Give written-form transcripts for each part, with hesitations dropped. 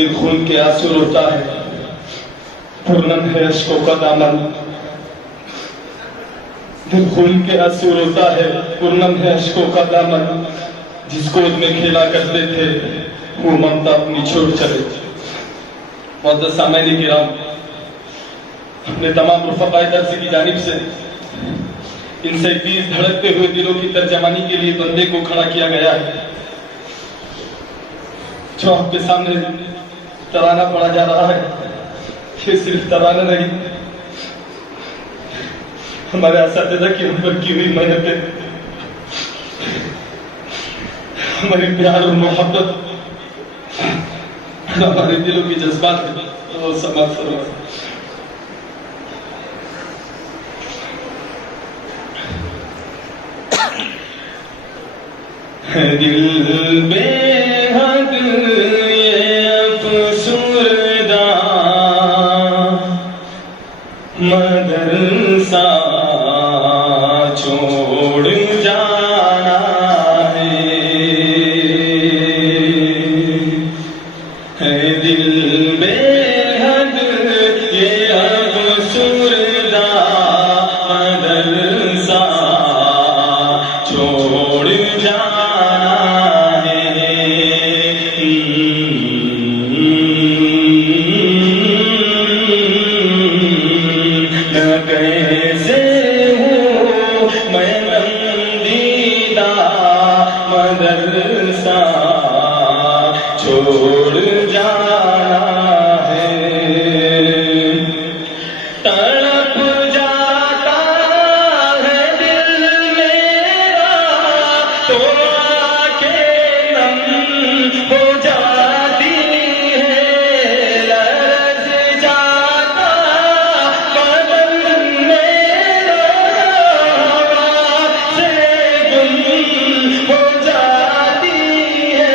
دل خون کے آنسو روتا ہے، پرنم ہے اشکوں کا دامن. دل خون کے آنسو روتا ہے، پرنم ہے اشکوں کا دامن. جس گود میں کھیلا کرتے تھے وہ ممتا اپنی چھوڑ چلے. معزز سامعین کرام، اپنے تمام رفقائے درس کی جانب سے ان سے 20 دھڑکتے ہوئے دلوں کی ترجمانی کے لیے بندے کو کھڑا کیا گیا ہے، جو آپ کے سامنے ترانہ پڑھا جا رہا ہے. یہ صرف ترانہ نہیں، ہمارے اساتذہ کی ہم پر کی ہوئی محنتیں، ہماری پیار اور محبت، ہمارے دلوں کی جذبات وہ سماعت فرمائے. دل بے حد یہ افسردہ مدرسہ چھوڑ جانا ہے. دل بے حد یہ افسردہ مدرسہ چھوڑ جانا چھوڑ جانا ہے. تڑپ جاتا ہے دل میرا تو آنکھیں نم ہو جاتی ہے. لرز جاتا بدن میرا ہوا سے گم ہو جاتی ہے.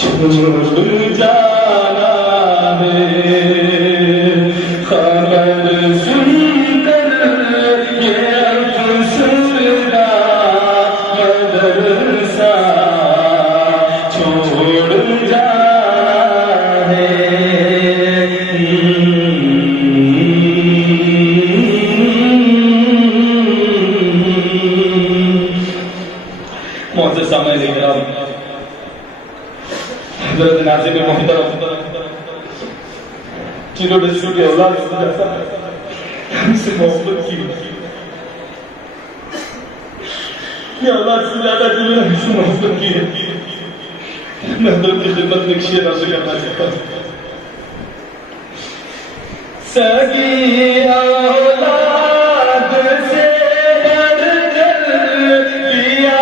چھوڑ جانا ہے. خبر سن کر یہ افسردہ مدرسہ چھوڑ جانا ہے. معزز سامعین کرام، حضرت ناظم محترم چیرو ڈسٹرکٹ کے اولاد ہم سے محبت کی، یہ اولاد سے زیادہ جنہوں نے ہم سے محبت کی ہے. میں حضرت کی خدمت میں ایک شعر عرض کرنا چاہتا ہوں. سگی اولاد سے بڑھ کر دیا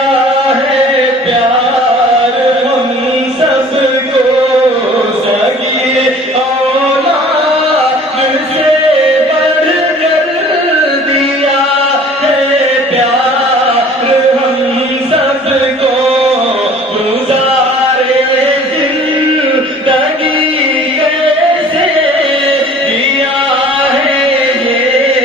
ہے پیار ہم سب کو. سگی اولاد سے بڑھ کر دیا ہے پیار ہم سب کو. گزارے زندگی کیسے دیا ہے یہ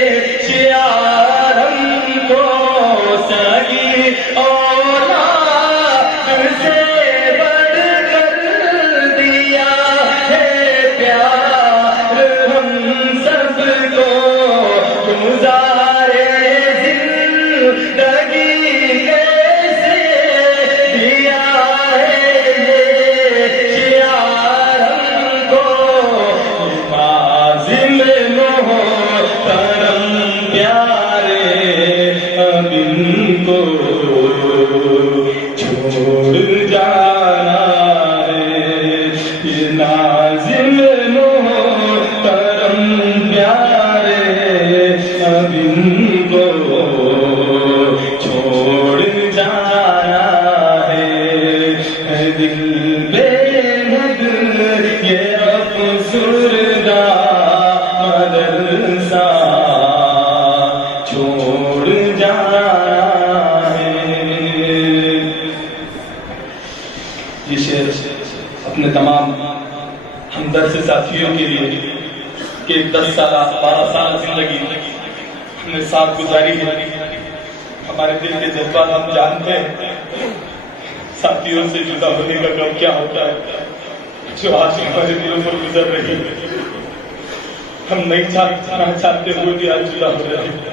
چھوڑ جانا ہے۔ یہ شعر اپنے تمام ہمدرد ساتھیوں کے لیے کہ 10 سال 12 سال زندگی ہم نے ساتھ گزاری ہے، ہمارے دل کے جذبات ہم جانتے ہیں، ساتھیوں سے جدا ہونے کا غم کیا ہوتا ہے جو آج ہمارے دلوں پر گزر رہی ہے، ہم نہیں چاہتے ہوئے بھی آج جدا ہو رہے ہیں۔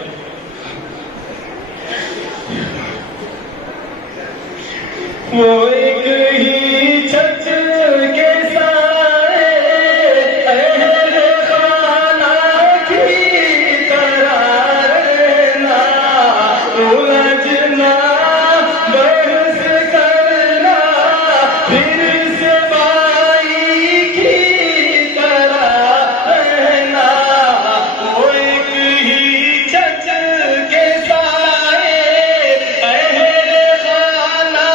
وہ ایک ہی چھت کے سائے اہل خانہ کی طرح رہنا، الجھنا بحث کرنا پھر سے بھائی کی طرح رہنا، وہ ایک ہی چھت کے سائے اہل خانہ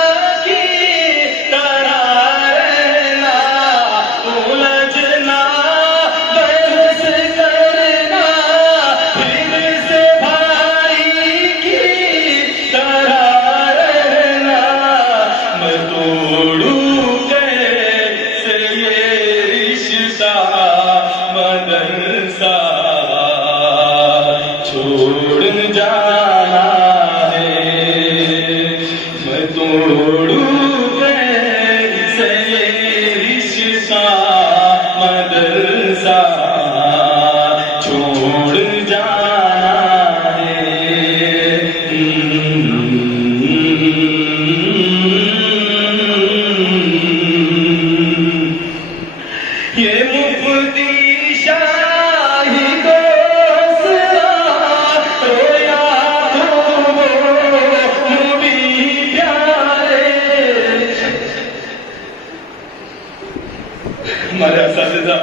ہمارے اساتذہ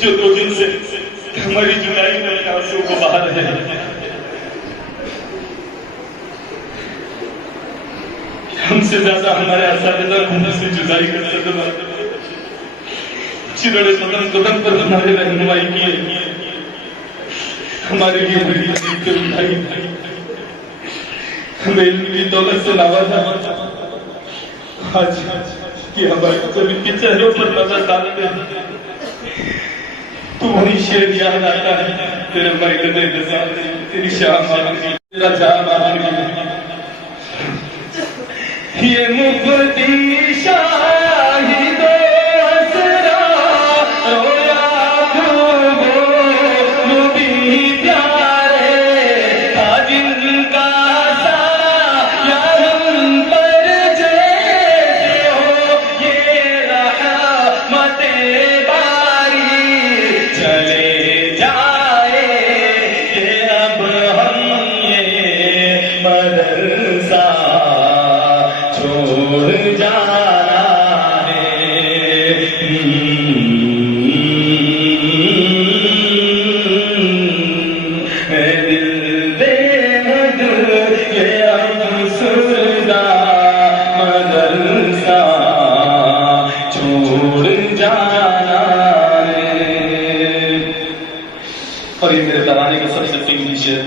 جو 2 دن سے ہماری جدائی میں اپنے آنسوں کو بہا رہے ہیں، ہم سے زیادہ ہمارے اساتذہ ہم سے جدائی کا صدمہ چرڑے قدم پر ہمارے رہنمائی کیے، ہمارے لیے بڑی عزت کے اٹھائی، ہمیں علم کی دولت سے نوازا، آج کہ ہمارے جب ان کے چہروں پر نظر ڈالتے ہیں تو وہی شعر یاد آتا ہے، تیرے مائدے نظام تیری شام آنگی تیرا جام آنگی، یہ مفتی شاہد اسرا رویا خوبو نبی پیارے تھا جن کا سایہ ہم پر جیسے ہو یہ رحمت باری چلے جائے کہ اب ہم یہ مدرسہ چھوڑ جانا ہے۔ دل بے حد یہ افسردہ مدرسہ چھوڑ جانا ہے۔ اور یہ میرے زمانے کا سب سے قیمتی شعر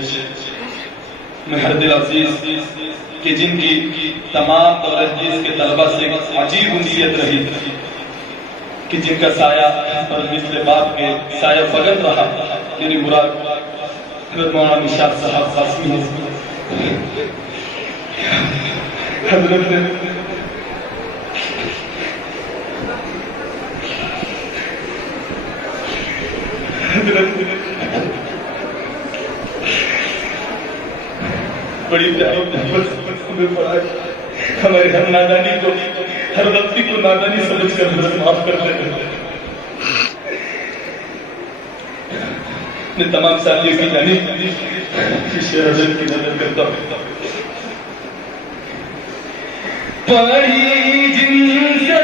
مہر دل عزیز کہ جن کی تمام دولت حدیث کے طلبہ سے عجیب انسیت رہی کہ جن کا سایہ پر مثل باپ کے سایہ فگن رہا، میری مراد حضرت مولانا نشاط صاحب قاسمی حضرت بڑی پیاری ہمیں پڑھا، ہماری ہر نادانی کو، ہر غلطی کو نادانی سمجھ کر حضرت معاف کر دیتے ہیں۔ میں تمام ساتھیوں کی جانب شعر حضرت کی نظر کرتا ہوں۔ پڑھی جن سے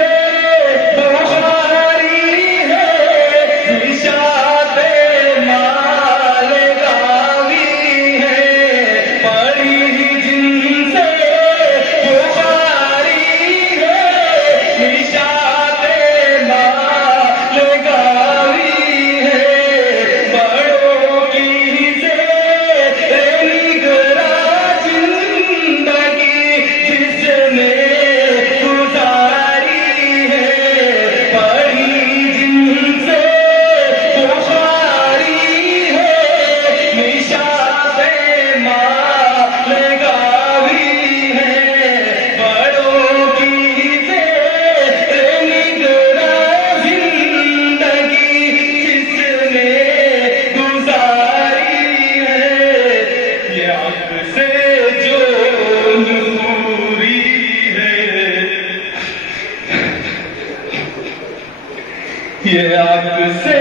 سے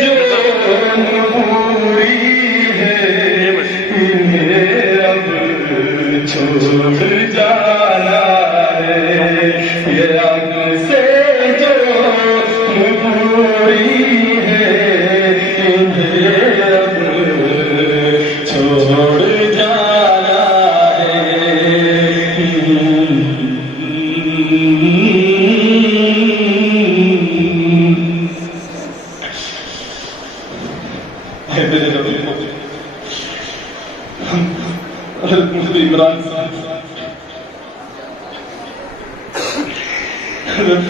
جو پوری ہے انہیں اب چھوڑ جانا ہے یہ آگ سے جو پوری ہے انہیں اب چھوڑ جانا ہے میرے رب حضرت مفتی عمران صاحب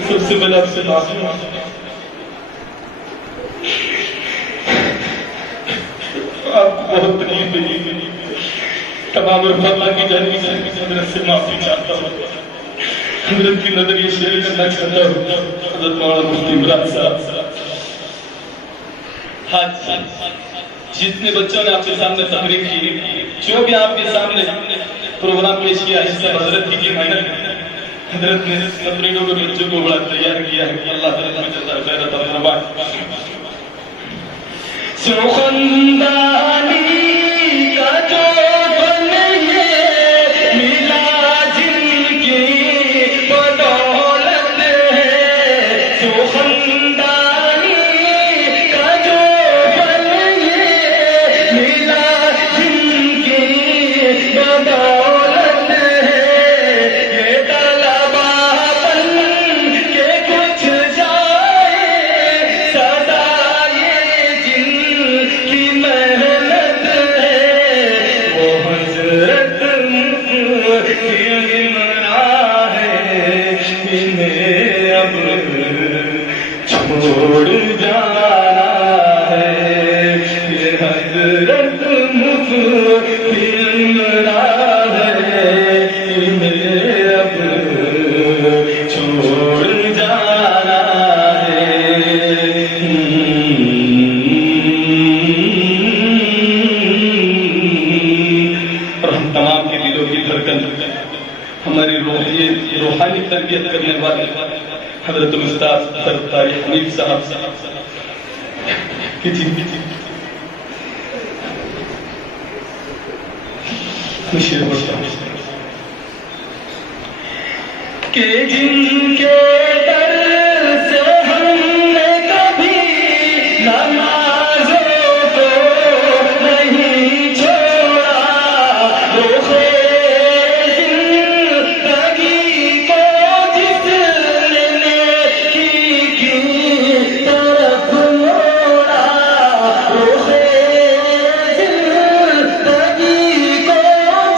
سب سے پہلے آپ سے معافی آپ کو بہت تکلیف دی تمام اللہ کی جانب سے حضرت سے معافی چاہتا ہوں حضرت کی نظر یہ شیئر کرنا چاہتا ہوں حضرت مولانا مفتی عمران صاحب جتنے بچوں نے آپ کے سامنے تقریر کی جو بھی آپ کے سامنے پروگرام پیش کیا اس میں حضرت کی محنت حضرت نے تقریروں کے بچوں کو بڑا تیار کیا ہے اللہ تعالیٰ میں جزا خیر عطا فرمائے سخندانی کا جو بن یہ ملا جن کی بدولت ہے سخندانی کا جو بن یہ ملا جن کی بدولت ہے یہ طلبا بن کے کچھ جائے سدا یہ جن کی محنت ہے وہ حضرت مفتی عمران ہے انہیں اب چھوڑ جانا ہے یہ حضرت مفتی عمران ہے انہیں اب چھوڑ جانا ہے اور ہم تمام کے دلوں کی دھڑکن ہماری روحانی تربیت کرنے والے حضرت استاد سردار حنیف صاحب کی مشیر پڑھتا ہوں کہ جن کے در سے ہم نے کبھی نمازوں کو نہیں چھوڑا روح زندگی کو جس نے نیکی کی طرف موڑا روح زندگی کو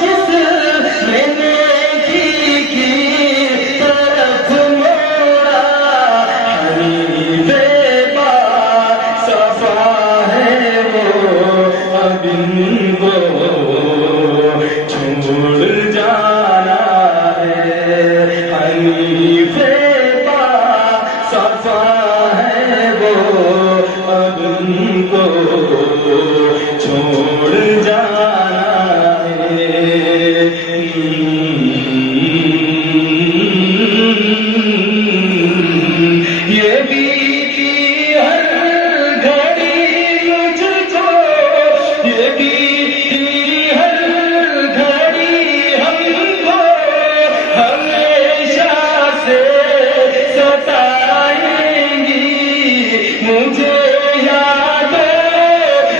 جس نے نیکی کی طرف موڑا حنیف با صفا ہے وہ اب ان کو چھوڑ جانا ہے حنیف با صفا ہے وہ اب ان کو چھوڑ جانا ہے یہ بیتی ہر گھڑی مجھ کو یہ بیتی ہر گھڑی ہم کو ہمیشہ سے ستائیں گی مجھے یاد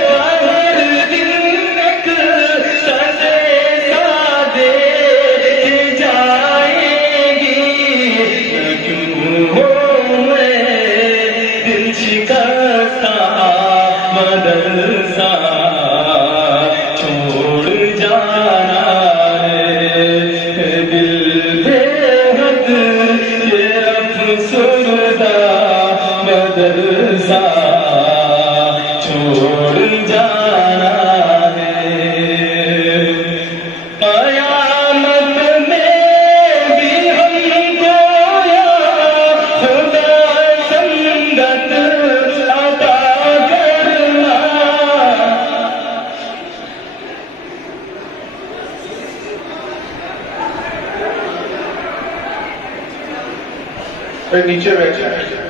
ہر دن ایک سزے سادے جائیں گی کیوں ہو دل شکستہ مدرسہ چھوڑ جانا ہے دل بے حد یہ افسردہ مدرسہ چھوڑ جانا ہے قیامت میں بھی ہم کو یا خدا سنگت عطا کرنا نیچے بیٹھ جائے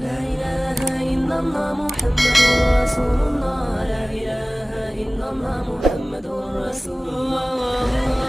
لا إله إلا الله محمد رسول الله. لا إله إلا الله محمد رسول الله.